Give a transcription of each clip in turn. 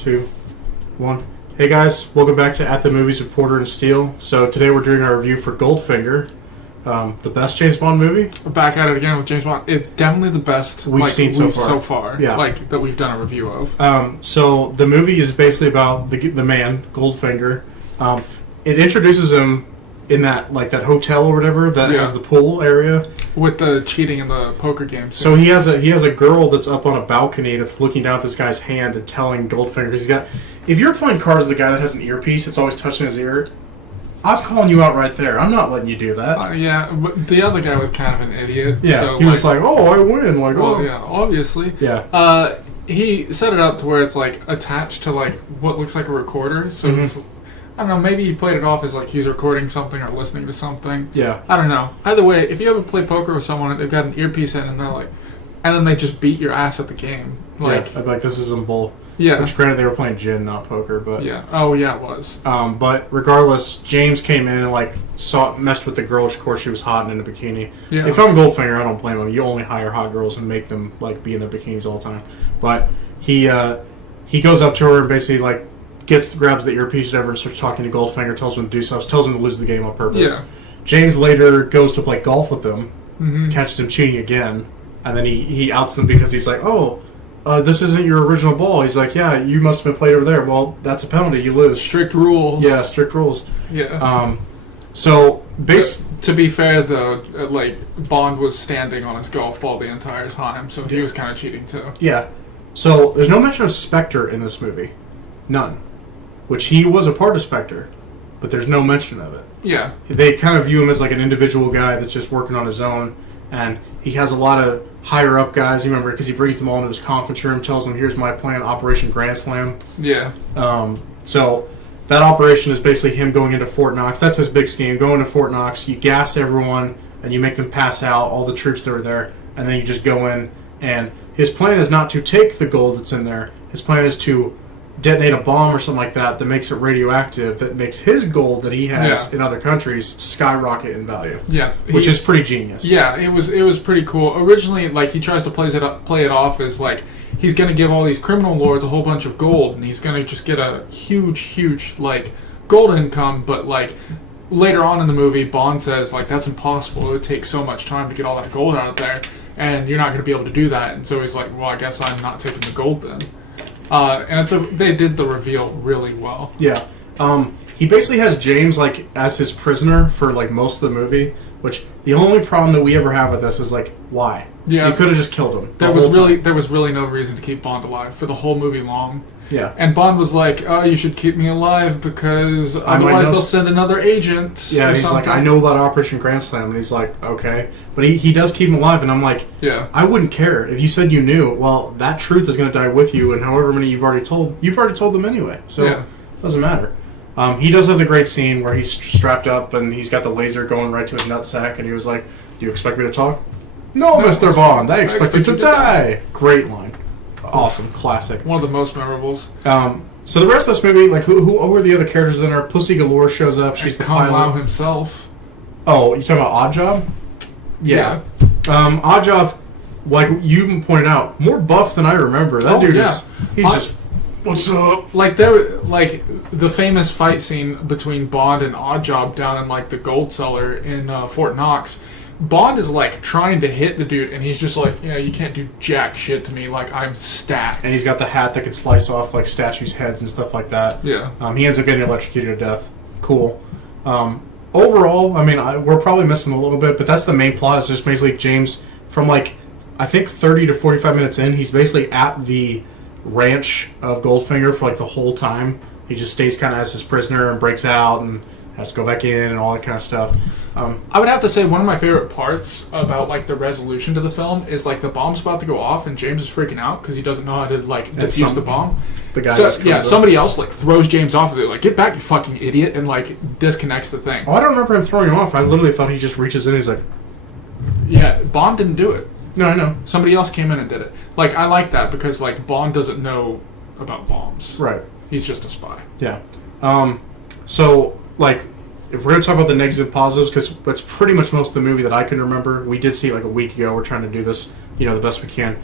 2, 1. Hey guys, welcome back to At the Movies with Porter and Steele. So today we're doing our review for Goldfinger, the best James Bond movie. We're back at it again with James Bond. It's definitely the best we've seen so far. Yeah, that we've done a review of. So the movie is basically about the man Goldfinger. It introduces him in that hotel or whatever that has the pool area with the cheating in the poker game. Too. So he has a girl that's up on a balcony that's looking down at this guy's hand and telling Goldfinger he's got. If you're playing cards with a guy that has an earpiece, it's always touching his ear. I'm calling you out right there. I'm not letting you do that. Yeah, but the other guy was kind of an idiot. Yeah, so he was like, "Oh, I win!" Like, well, oh, yeah, obviously. Yeah. He set it up to where it's attached to what looks like a recorder. So it's, I don't know. Maybe he played it off as he's recording something or listening to something. Yeah. I don't know. Either way, if you ever play poker with someone and they've got an earpiece in and they're and then they just beat your ass at the game. I'd be like, this is some bull. Yeah. Which, granted, they were playing gin, not poker, but... Yeah. Oh, yeah, it was. But regardless, James came in and, messed with the girl, which, of course, she was hot and in a bikini. Yeah. If I'm Goldfinger, I don't blame him. You only hire hot girls and make them, be in their bikinis all the time. But he goes up to her and basically, grabs the earpiece or whatever and starts talking to Goldfinger, tells him to do stuff, tells him to lose the game on purpose. Yeah. James later goes to play golf with them, catches him cheating again, and then he outs them because he's like, this isn't your original ball. He's like, yeah, you must have been played over there. Well, that's a penalty. You lose. Strict rules. Yeah, strict rules. Yeah. To be fair, though, Bond was standing on his golf ball the entire time, so he was kind of cheating, too. Yeah. So, there's no mention of Spectre in this movie. None. Which he was a part of Spectre, but there's no mention of it. Yeah. They kind of view him as an individual guy that's just working on his own, and he has a lot of higher up guys, you remember, because he brings them all into his conference room, tells them, here's my plan, Operation Grand Slam. Yeah. So that operation is basically him going into Fort Knox. That's his big scheme. Go into Fort Knox, you gas everyone, and you make them pass out, all the troops that are there, and then you just go in, and his plan is not to take the gold that's in there. His plan is to detonate a bomb or something like that makes it radioactive, that makes his gold that he has in other countries skyrocket in value. Yeah, which is pretty genius. Yeah, it was pretty cool. Originally, he tries to play it off as he's going to give all these criminal lords a whole bunch of gold, and he's going to just get a huge gold income. But later on in the movie, Bond says that's impossible. It would take so much time to get all that gold out of there, and you're not going to be able to do that. And so he's like, well, I guess I'm not taking the gold then. And so they did the reveal really well. Yeah. He basically has James as his prisoner for most of the movie, which the only problem that we ever have with this is why? Yeah. You could have just killed him. There was really no reason to keep Bond alive for the whole movie long. Yeah. And Bond was like, oh, you should keep me alive because otherwise they'll send another agent. Yeah, he's like, I know about Operation Grand Slam, and he's like, okay. But he does keep him alive, and I'm like, yeah, I wouldn't care. If you said you knew, well, that truth is going to die with you, and however many you've already told them anyway. So it doesn't matter. He does have the great scene where he's strapped up, and he's got the laser going right to his nutsack, and he was like, do you expect me to talk? No, Mr. Bond, I expect you to die. Great line. Awesome, classic. One of the most memorables. So the rest of this movie, who are the other characters in there? Pussy Galore shows up. She's the pilot. Kung Lao himself. Oh, you talking about Oddjob? Yeah. Oddjob, you pointed out, more buff than I remember. That dude is. He's just. What's up? The famous fight scene between Bond and Oddjob down in the gold cellar in Fort Knox. Bond is trying to hit the dude, and he's just you can't do jack shit to me. I'm stacked. And he's got the hat that can slice off statues' heads and stuff like that. Yeah. He ends up getting electrocuted to death. Cool. Overall, we're probably missing a little bit, but that's the main plot. Is just basically James from I think 30 to 45 minutes in, he's basically at the ranch of Goldfinger for the whole time. He just stays kind of as his prisoner and breaks out and has to go back in and all that kind of stuff. I would have to say one of my favorite parts about the resolution to the film is the bomb's about to go off and James is freaking out because he doesn't know how to defuse the bomb. The guy somebody else throws James off of it, get back, you fucking idiot, and disconnects the thing. Oh, I don't remember him throwing him off. I literally thought he just reaches in and he's like, yeah, Bond didn't do it. No, I know. Somebody else came in and did it. I like that because Bond doesn't know about bombs. Right. He's just a spy. Yeah. So if we're going to talk about the negatives and positives, because that's pretty much most of the movie that I can remember. We did see it a week ago. We're trying to do this, the best we can.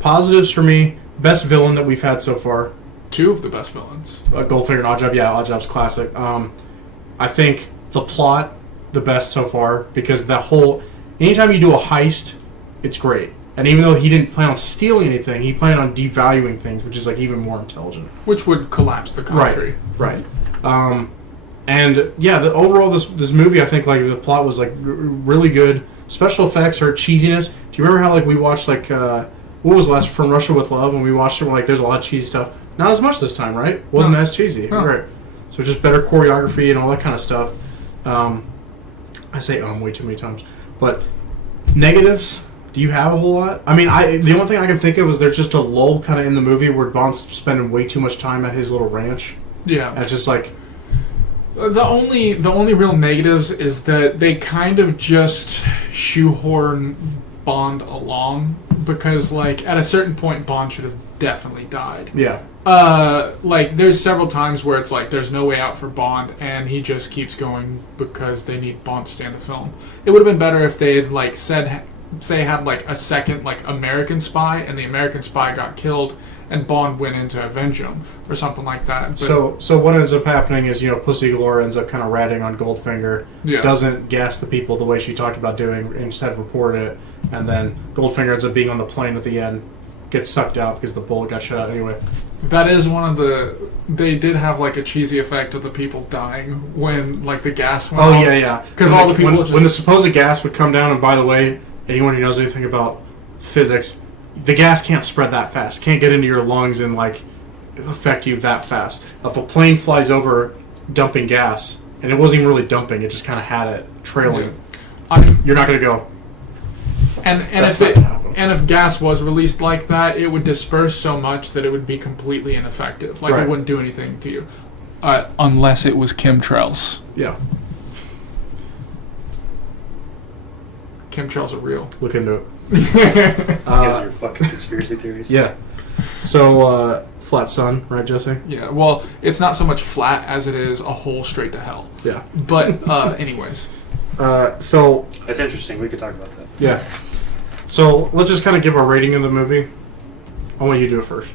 Positives for me, best villain that we've had so far. two of the best villains. Goldfinger and Oddjob, yeah, Oddjob's classic. I think the plot, the best so far, because anytime you do a heist, it's great. And even though he didn't plan on stealing anything, he planned on devaluing things, which is like even more intelligent. Which would collapse the country. Right. And yeah, overall this movie, I think like the plot was like really good. Special effects or cheesiness. Do you remember how like we watched like what was last From Russia with Love, and we watched it? We're like, there's a lot of cheesy stuff. Not as much this time, right? Wasn't as cheesy, right? So just better choreography and all that kind of stuff. I say way too many times, but negatives. Do you have a whole lot? I mean, the only thing I can think of is there's just a lull kind of in the movie where Bond's spending way too much time at his little ranch. Yeah, and it's just like the only real negatives is that they kind of just shoehorn Bond along, because like at a certain point Bond should have definitely died. Yeah. Like there's several times where it's like there's no way out for Bond and he just keeps going because they need Bond to stay in the film. It would have been better if they had like had like a second like American spy and the American spy got killed and Bond went in to avenge him or something like that. But so what ends up happening is, Pussy Galore ends up kind of ratting on Goldfinger, doesn't gas the people the way she talked about doing, instead report it, and then Goldfinger ends up being on the plane at the end, gets sucked out because the bullet got shot out anyway. That is one of the... They did have like a cheesy effect of the people dying when like the gas went off. Yeah. Because all the people when the supposed gas would come down, and by the way, anyone who knows anything about physics, the gas can't spread that fast. Can't get into your lungs and like affect you that fast. If a plane flies over dumping gas, and it wasn't even really dumping, it just kind of had it trailing, you're not going to go. And if gas was released like that, it would disperse so much that it would be completely ineffective. Like it wouldn't do anything to you, unless it was chemtrails. Yeah. Chemtrails are real. Look into it. You guys are fucking conspiracy theories. Yeah. So, flat sun, right, Jesse? Yeah, well, it's not so much flat as it is a hole straight to hell. Yeah. But, anyways. So... That's interesting. We could talk about that. Yeah. So, let's just kind of give a rating of the movie. I want you to do it first.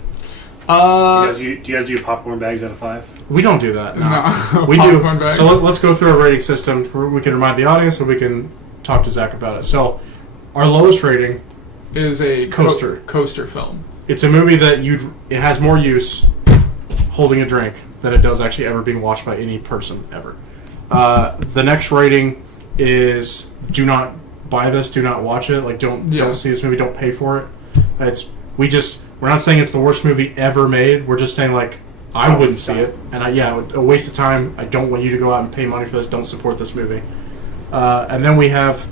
Do you guys do popcorn bags out of 5? We don't do that, no. We do. Bags. So, let's go through a rating system where we can remind the audience, and we can talk to Zach about it. So, our lowest rating is a coaster film. It's a movie that it has more use holding a drink than it does actually ever being watched by any person ever. The next rating is do not buy this, do not watch it. Like don't see this movie, don't pay for it. We're not saying it's the worst movie ever made. We're just saying like I wouldn't see it, and a waste of time. I don't want you to go out and pay money for this. Don't support this movie. And then we have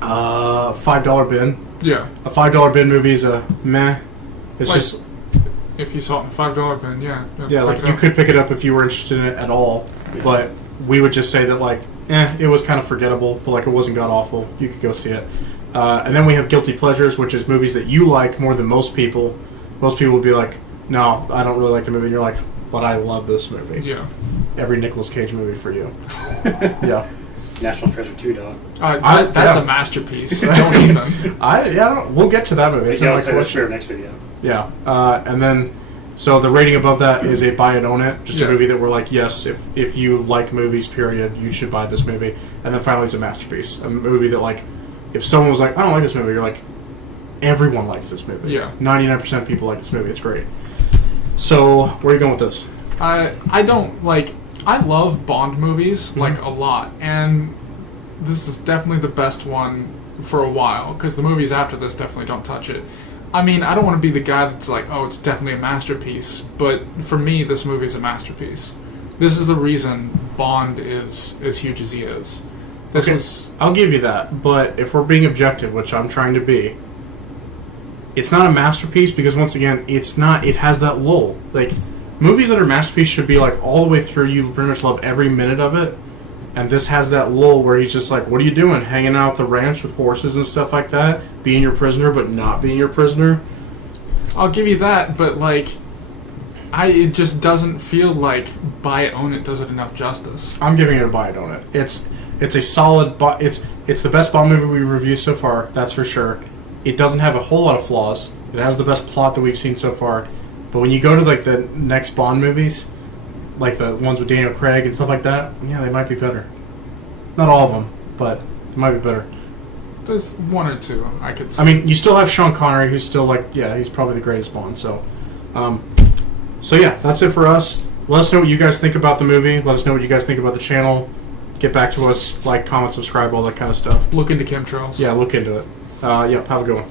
$5 bin. Yeah. A $5 bin movie is a meh. It's like, just if you saw it in $5 bin, yeah. Yeah, like you could pick it up if you were interested in it at all, but we would just say that like, it was kind of forgettable, but like it wasn't god awful. You could go see it. And then we have guilty pleasures, which is movies that you like more than most people. Most people would be like, no, I don't really like the movie. And you're like, but I love this movie. Yeah. Every Nicolas Cage movie for you. Yeah. National Treasure 2, dog. That's a masterpiece. Don't even. We'll get to that movie. Maybe I'll say that for next video. Yeah. And then, so the rating above that is a buy it, own it. Just a movie that we're like, yes, if you like movies, period, you should buy this movie. And then finally it's a masterpiece. A movie that, like, if someone was like, I don't like this movie, you're like, everyone likes this movie. Yeah. 99% of people like this movie. It's great. So, where are you going with this? I love Bond movies, like, a lot, and this is definitely the best one for a while, because the movies after this definitely don't touch it. I mean, I don't want to be the guy that's like, oh, it's definitely a masterpiece, but for me, this movie is a masterpiece. This is the reason Bond is as huge as he is. I'll give you that, but if we're being objective, which I'm trying to be, it's not a masterpiece because, once again, it has that lull. Like, movies that are masterpieces should be like all the way through. You pretty much love every minute of it, and this has that lull where he's just like, "What are you doing? Hanging out at the ranch with horses and stuff like that, being your prisoner, but not being your prisoner." I'll give you that, but like, it just doesn't feel like buy it, own it does it enough justice. I'm giving it a buy it, own it. It's a solid, it's the best Bond movie we reviewed so far. That's for sure. It doesn't have a whole lot of flaws. It has the best plot that we've seen so far. But when you go to like the next Bond movies, like the ones with Daniel Craig and stuff like that, yeah, they might be better. Not all of them, but they might be better. There's one or two I could see. I mean, you still have Sean Connery, who's still like, yeah, he's probably the greatest Bond. So, yeah, that's it for us. Let us know what you guys think about the movie. Let us know what you guys think about the channel. Get back to us, like, comment, subscribe, all that kind of stuff. Look into chemtrails. Yeah, look into it. Yeah, have a good one.